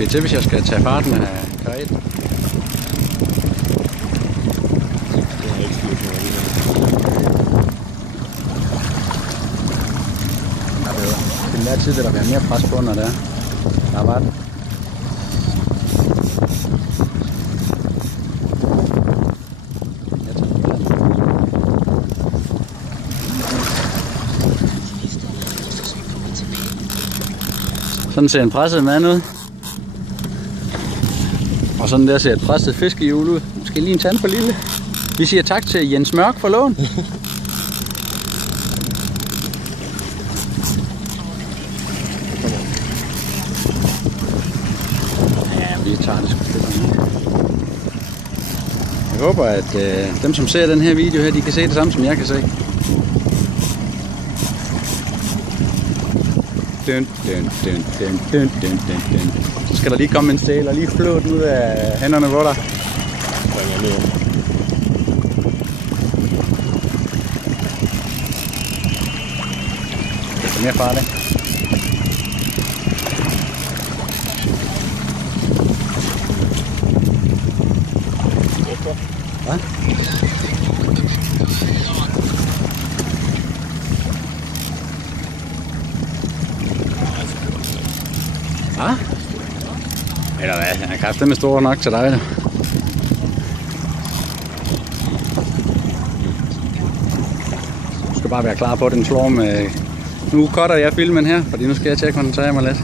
se til, hvis jeg skal tage farten af kareten. Til hver tid vil der være mere pres på, når der er. Der var det. Sådan ser en presset mand ud. Og sådan der ser et presset fiskehjul ud. Måske lige en tand for lille. Vi siger tak til Jens Mørk for lån. Ja, vi tager det sgu lidt. Jeg håber, at dem som ser den her video her, de kan se det samme som jeg kan se. Så skal der lige komme en sæl og lige flå den ud af hænderne på dig. Det er mere farligt. Hvad? Ah? Eller hvad? Han er kraftedeme stor nok til dig. Du skal bare være klar på, at den slår med... Nu cutter jeg filmen her, fordi nu skal jeg til at koncentrere mig lidt.